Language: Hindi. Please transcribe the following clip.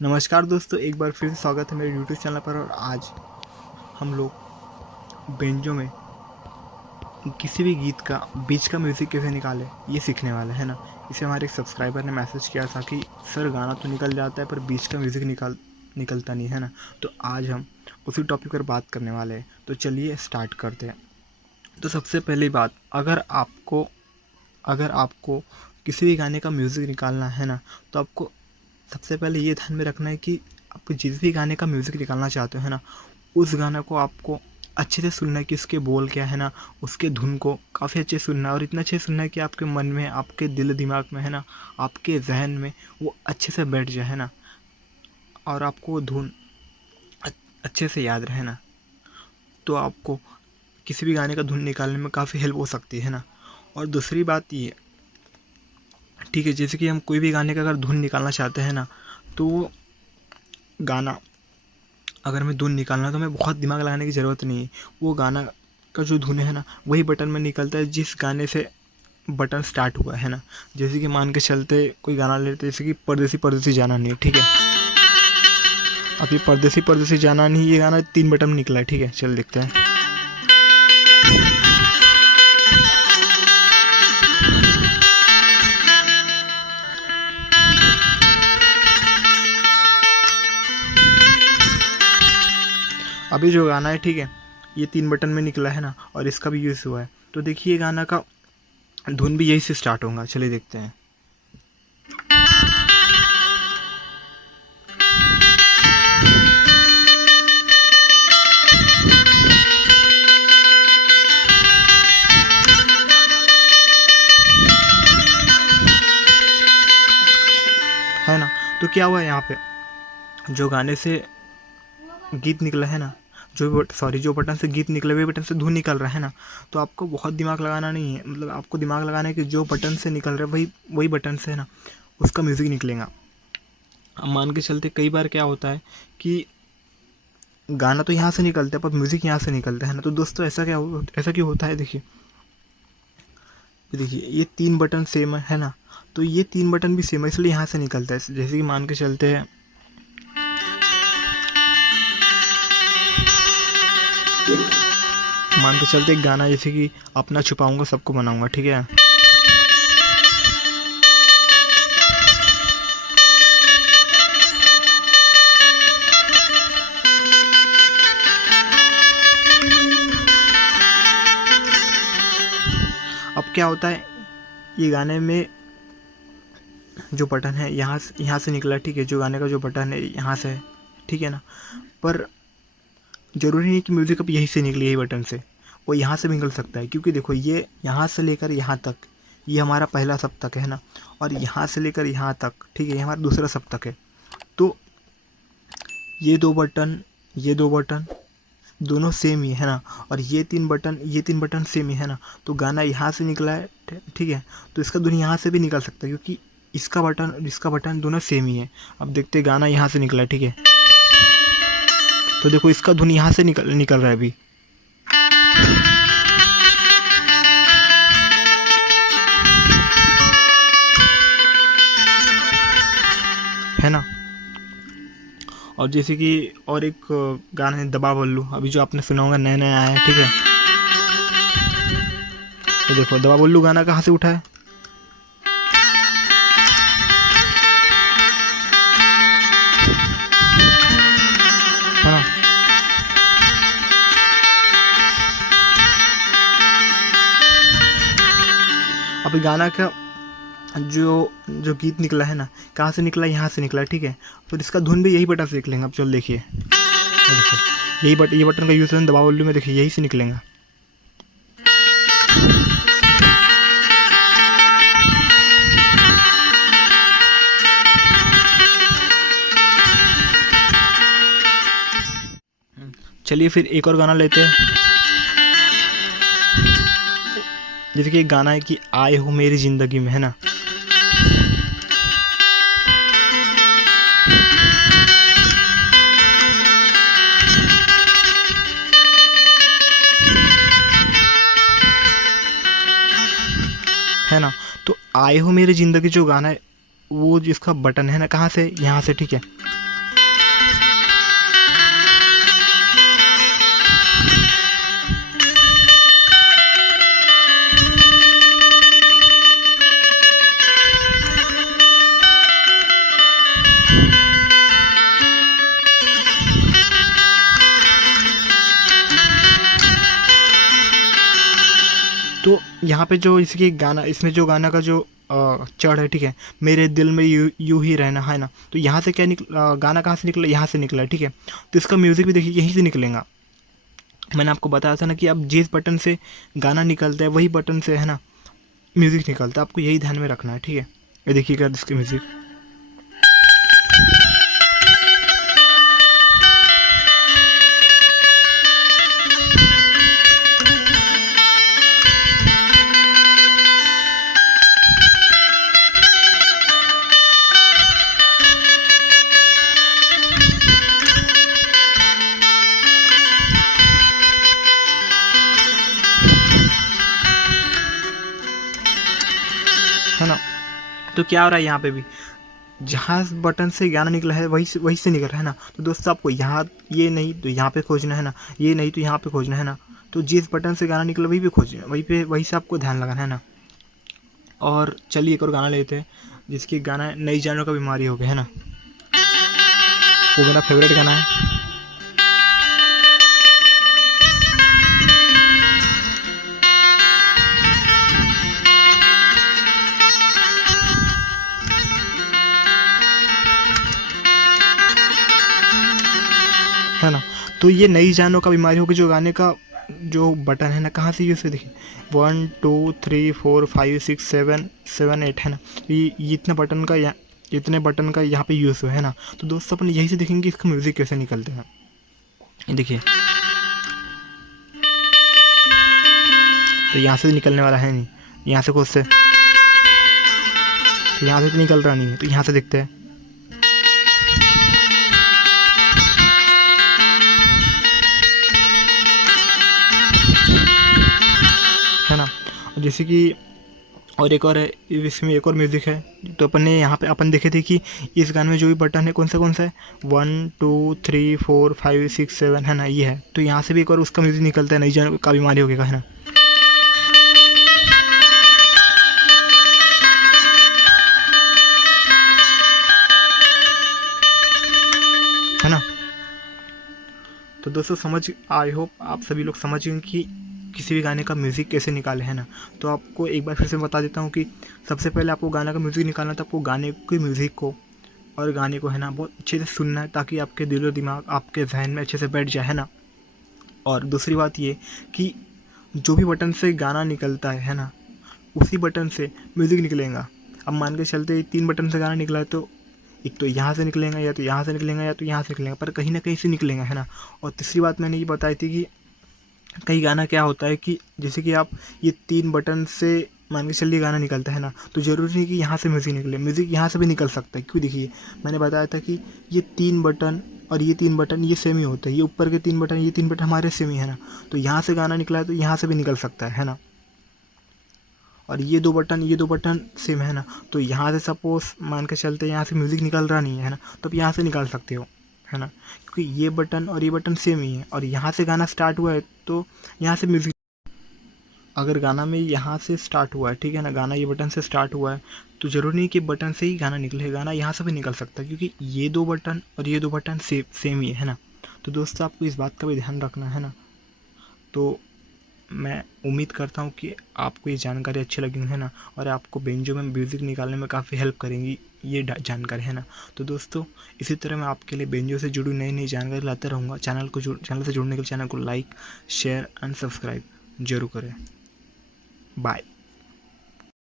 नमस्कार दोस्तों, एक बार फिर से स्वागत है मेरे यूट्यूब चैनल पर। और आज हम लोग बेंजो में किसी भी गीत का बीच का म्यूज़िक कैसे निकालें ये सीखने वाले हैं ना। इसे हमारे एक सब्सक्राइबर ने मैसेज किया था कि सर गाना तो निकल जाता है पर बीच का म्यूज़िक निकलता नहीं है ना। तो आज हम उसी टॉपिक पर बात करने वाले हैं, तो चलिए स्टार्ट करते हैं। तो सबसे पहली बात, अगर आपको किसी भी गाने का म्यूज़िक निकालना है ना, तो आपको सबसे पहले ये ध्यान में रखना है कि आपको जिस भी गाने का म्यूज़िक निकालना चाहते हो है ना, उस गाना को आपको अच्छे से सुनना है कि उसके बोल क्या है ना, उसके धुन को काफ़ी अच्छे से सुनना है। और इतना अच्छे से सुनना है कि आपके मन में, आपके दिल दिमाग में है ना, आपके जहन में वो अच्छे से बैठ जाए है ना, और आपको वो धुन अच्छे से याद रहे ना। तो आपको किसी भी गाने का धुन निकालने में काफ़ी हेल्प हो सकती है ना। और दूसरी बात ये, ठीक है, जैसे कि हम कोई भी गाने का अगर धुन निकालना चाहते हैं ना, तो वो गाना अगर हमें धुन निकालना है तो हमें बहुत दिमाग लगाने की ज़रूरत नहीं है। वो गाना का जो धुन है ना, वही बटन में निकलता है जिस गाने से बटन स्टार्ट हुआ है ना। जैसे कि मान के चलते कोई गाना लेते, जैसे कि परदेसी परदेसी जाना नहीं, ठीक है। अब ये परदेसी परदेसी जाना नहीं, ये गाना 3 बटन में निकला है, ठीक है। चल देखते हैं। अभी जो गाना है, ठीक है, ये 3 बटन में निकला है ना, और इसका भी यूज़ हुआ है। तो देखिए गाना का धुन भी यही से स्टार्ट होगा। चलिए देखते हैं। है ना। तो क्या हुआ यहाँ पे, जो गाने से गीत निकला है ना, जो बटन से गीत निकला वही बटन से धुन निकल रहा है ना। तो आपको बहुत दिमाग लगाना नहीं है, मतलब आपको दिमाग लगाना है कि जो बटन से निकल रहा है वही बटन से है ना उसका म्यूज़िक निकलेगा। अब मान के चलते कई बार क्या होता है कि गाना तो यहाँ से निकलता है पर म्यूज़िक यहाँ से निकलता है ना। तो दोस्तों ऐसा क्यों होता है, देखिए ये 3 बटन सेम है ना, तो ये 3 बटन भी सेम है, इसलिए यहाँ से निकलता है। जैसे कि मान के चलते हैं, एक गाना जैसे कि अपना छुपाऊंगा सबको बनाऊंगा, ठीक है। अब क्या होता है, ये गाने में जो बटन है यहाँ से निकला, ठीक है। जो गाने का जो बटन है यहाँ से है, ठीक है ना। पर ज़रूरी नहीं कि म्यूज़िक अब यहीं से निकले, यही बटन से, वो यहाँ से भी निकल सकता है। क्योंकि देखो ये यहाँ से लेकर यहाँ तक ये हमारा पहला सप्तक है ना, और यहाँ से लेकर यहाँ तक, ठीक है, ये हमारा दूसरा सप्तक है। तो ये दो बटन दोनों सेम ही है ना, और ये तीन बटन सेम ही है ना। तो गाना यहाँ से निकला है, ठीक है, तो इसका धुन यहाँ से भी निकल सकता है, क्योंकि इसका बटन दोनों सेम ही है। अब देखते हैं, गाना यहाँ से निकला है, ठीक है, तो देखो इसका धुन यहाँ से निकल रहा है अभी, है ना। और जैसे कि और एक गाना है दबा बल्लू, अभी जो आपने सुना होगा, नया नया आया है, ठीक है। तो देखो दबा बल्लू गाना कहाँ से उठा है ना। अभी गाना का जो गीत निकला है ना, कहाँ से निकला, यहाँ से निकला, ठीक है। तो इसका धुन भी यही बटन से निकलेंगे। अब चलो देखिए, ये बटन का यूज़ है दबा बल्लू में, देखिए यही से निकलेगा। चलिए फिर एक और गाना लेते हैं। जैसे कि एक गाना है कि आए हो मेरी ज़िंदगी में, है ना। है ना। तो आए हो मेरी ज़िंदगी जो गाना है, वो जिसका बटन है ना, कहाँ से, यहाँ से, ठीक है। यहाँ पे जो इसकी गाना, इसमें जो गाना का जो चढ़ है, ठीक है, मेरे दिल में यू यूं ही रहना, है ना। तो यहाँ से क्या गाना कहाँ से निकला, यहाँ से निकला है, ठीक है। तो इसका म्यूज़िक भी देखिए यहीं से निकलेगा। मैंने आपको बताया था ना कि अब जिस बटन से गाना निकलता है वही बटन से, है ना, म्यूज़िक निकलता है। आपको यही ध्यान में रखना है, ठीक है। ये देखिएगा इसकी म्यूज़िक, है ना। तो क्या हो रहा है यहाँ पे भी, जहाँ बटन से गाना निकला है वही से निकल रहा है ना। तो दोस्तों आपको यहाँ, ये नहीं तो यहाँ पे खोजना है ना, ये नहीं तो यहाँ पे खोजना है ना। तो जिस बटन से गाना निकला वही पे खोजना, वही से आपको ध्यान लगाना है ना। और चलिए एक और गाना लेते हैं, जिसकी गाना है नई जानों का बीमारी हो गया, है ना। वो मेरा फेवरेट गाना है। है ना। तो ये नई जानों का बीमारी होगी, जो गाने का जो बटन है ना, कहाँ से यूज़ है देखिए, 1 2 3 4 5 6 7 7 8, है ना। ये इतने बटन का यहाँ पे यूज़ हुआ है ना। तो दोस्तों अपन यही से देखेंगे कि इसका म्यूज़िक कैसे निकलते हैं। ये देखिए, तो यहाँ से निकलने वाला है नहीं, यहाँ से खुद से, यहाँ से तो निकल रहा नहीं है, तो यहाँ से देखते हैं, है ना। और जैसे कि और एक और है, इसमें एक और म्यूज़िक है। तो अपन ने यहाँ पे अपन देखे थे कि इस गाने में जो भी बटन है कौन सा है, 1 2 3 4 5 6 7, है ना, ये है। तो यहाँ से भी एक और उसका म्यूज़िक निकलता है, नई जानों का बीमारी हो गया, है ना। है ना। तो दोस्तों आई होप आप सभी लोग समझ गए कि किसी भी गाने का म्यूज़िक कैसे निकाले, है ना। तो आपको एक बार फिर से बता देता हूँ कि सबसे पहले आपको गाना का म्यूज़िक निकालना था। आपको गाने के म्यूज़िक को और गाने को, है ना, बहुत अच्छे से सुनना है, ताकि आपके दिलो दिमाग, आपके जहन में अच्छे से बैठ जाए, है ना। और दूसरी बात ये कि जो भी बटन से गाना निकलता है ना, उसी बटन से म्यूज़िक निकलेगा। अब मान के चलते 3 बटन से गाना निकला है, तो एक तो यहाँ से निकलेगा, या तो यहाँ से निकलेगा, या तो यहाँ से निकलेगा, पर कहीं ना कहीं से निकलेगा, है ना। और तीसरी बात मैंने ये बताई थी कि कई गाना क्या होता है कि जैसे कि आप ये 3 बटन से मान के चलिए गाना निकलता है ना, तो ज़रूरी नहीं कि यहाँ से म्यूज़िक निकले, म्यूज़िक यहाँ से भी निकल सकता है। क्यों, देखिए मैंने बताया था कि ये 3 बटन और ये 3 बटन ये सेम ही होता है, ये ऊपर के 3 बटन, ये 3 बटन हमारे सेम ही, है ना। तो यहाँ से गाना निकला है तो यहाँ से भी निकल सकता है ना। और ये 2 बटन सेम है ना, तो यहाँ से सपोज़ मान के चलते यहाँ से म्यूज़िक निकल रहा नहीं है ना, तो आप यहाँ से निकाल सकते हो, है ना। क्योंकि ये बटन और ये बटन सेम ही है, और यहाँ से गाना स्टार्ट हुआ है तो यहाँ से म्यूज़िक, अगर गाना में यहाँ से स्टार्ट हुआ है, ठीक है ना, गाना ये बटन से स्टार्ट हुआ है, तो ज़रूरी नहीं कि बटन से ही गाना निकले, गाना यहाँ से भी निकल सकता है, क्योंकि ये 2 बटन और ये 2 बटन सेम ही है ना। तो दोस्तों आपको इस बात का भी ध्यान रखना है ना। तो मैं उम्मीद करता हूँ कि आपको ये जानकारी अच्छी लगी है ना, और आपको बेंजो में म्यूज़िक निकालने में काफ़ी हेल्प करेंगी ये जानकारी, है ना। तो दोस्तों इसी तरह मैं आपके लिए बेंजो से जुड़ी नई नई जानकारी लाता रहूँगा। चैनल से जुड़ने के लिए चैनल को लाइक, शेयर एंड सब्सक्राइब जरूर करें। बाय।